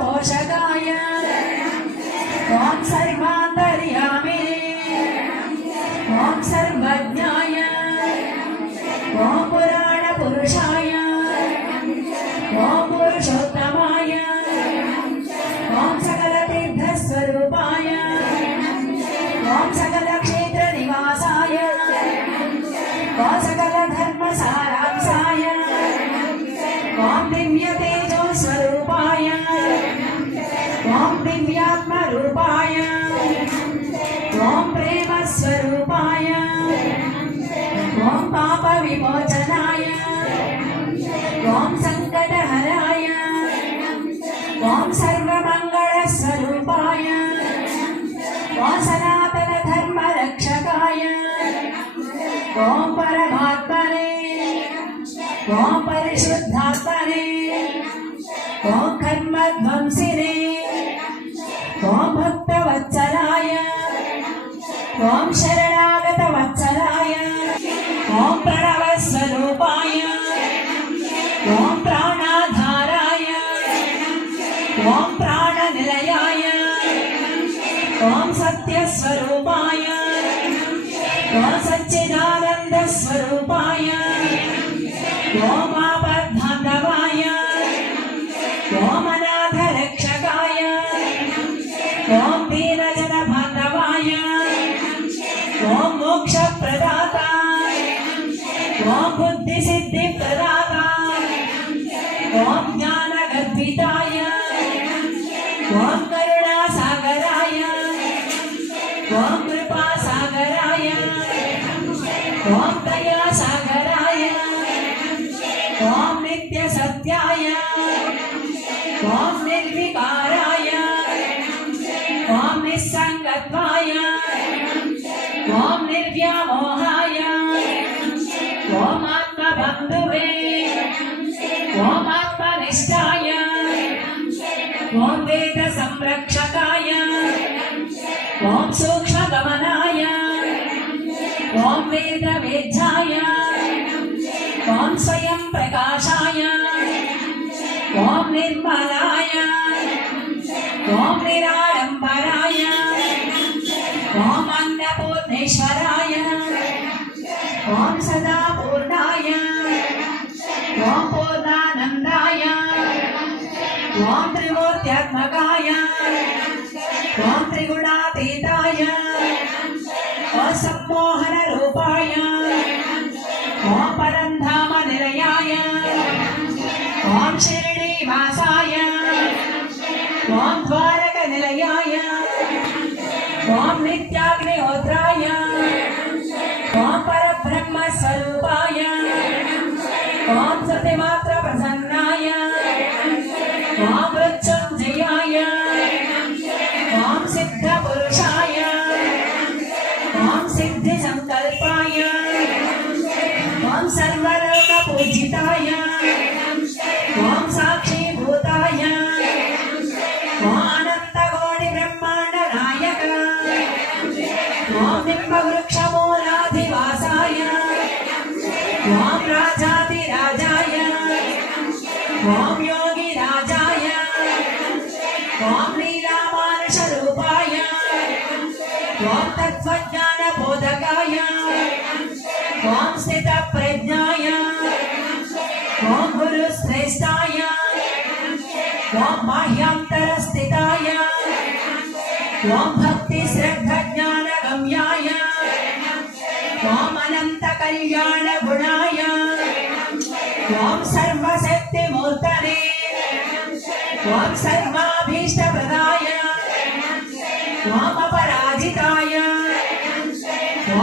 सर्वपोषकाय ॐ सर्वान्तर्यामिने ॐ सर्वज्ञाय ॐ पुराणपुरुषाय ॐ पुरुषोत्तमाय ॐ सकलतीर्थस्वरूपाय ॐ सकलक्षेत्रनिवासाय ॐ सकलधर्मसारांसाय ॐ दिव्यतेजोस्वरूपाय ॐ दिव्यात्मरूपाय ॐ प्रेमस्वरूपाय ॐ पापविमोचनाय ॐ सङ्कटहराय ॐ सर्वमङ्गलस्वरूपाय ॐ सनातनधर्मरक्षकाय ॐ परमात्मने ॐ परिशुद्धात्मने ॐ कर्मध्वंसिने ॐ भक्तवत्सलाय ॐ शरणागतवत्सलाय ॐ प्रणवस्वरूपाय ॐ प्राणाधाराय ॐ प्राणनिलयाय ॐ सत्यस्वरूपाय ॐ सच्चिदानन्दस्वरूपाय ॐ आपद्बान्धवाय ॐ अनाथरक्षकाय ॐ दीनजनबान्धवाय ॐ मोक्षप्रदाता ॐ बुद्धिसिद्धिप्रदाता ॐ ज्ञानगर्भिताय ॐ करुणासागराय ॐ कृपासागराय ॐ दयासागराय ॐ नित्यसत्याय ॐ निर्विकाराय ॐ निस्सङ्गत्वाय ॐ निर्व्यामोहाय ॐ आत्मबन्धुवे ॐ आत्मनिष्ठाय ॐ वेदसंरक्षकाय ॐ सूक्ष्मगमनाय ॐ वेदवेद्याय ॐ स्वयं प्रकाशाय ॐ निर्मलाय ॐ निराडम्बराय ॐ अन्नपूर्णेश्वराय ॐ सदापूर्णाय ॐ पूर्णानन्दाय ॐ त्रिमूर्त्यात्मकाय ॐ त्रिगुणातीताय सम्मोहनरूपाय ॐ परन्धामनिलयाय ॐ शिरडीवासाय ॐ द्वारकनिलयाय ॐ नित्याग्निहोत्राय ॐ परब्रह्मस्वरूपाय ॐ सतिमात्रप्रसन्नाय ॐ मृत्युञ्जयाय ॐ सिद्धपुरुषाय ॐ सिद्धिसङ्कल्पाय ॐ सर्वलोकपूजिताय ॐ साक्षीभूताय ॐ अनन्तकोटिब्रह्माण्डनायक ॐ बिम्बवृक्षमूलाधिवासाय ॐ राजाधिराजाय ॐ योगिराजाय ॐ लीलामानुषरूपाय ॐ तत्त्वज्ञानबोधकाय ॐ स्थितप्रज्ञाय ॐ गुरुश्रेष्ठाय ॐ बाह्यान्तरस्थिताय ॐ भक्तिश्रद्धज्ञानगम्याय ॐ अनन्तकल्याणगुणाय ॐ सर्वशक्तिमूर्तने ॐ सर्वाभीष्टप्रदाय ॐ अपराजिताय ॐ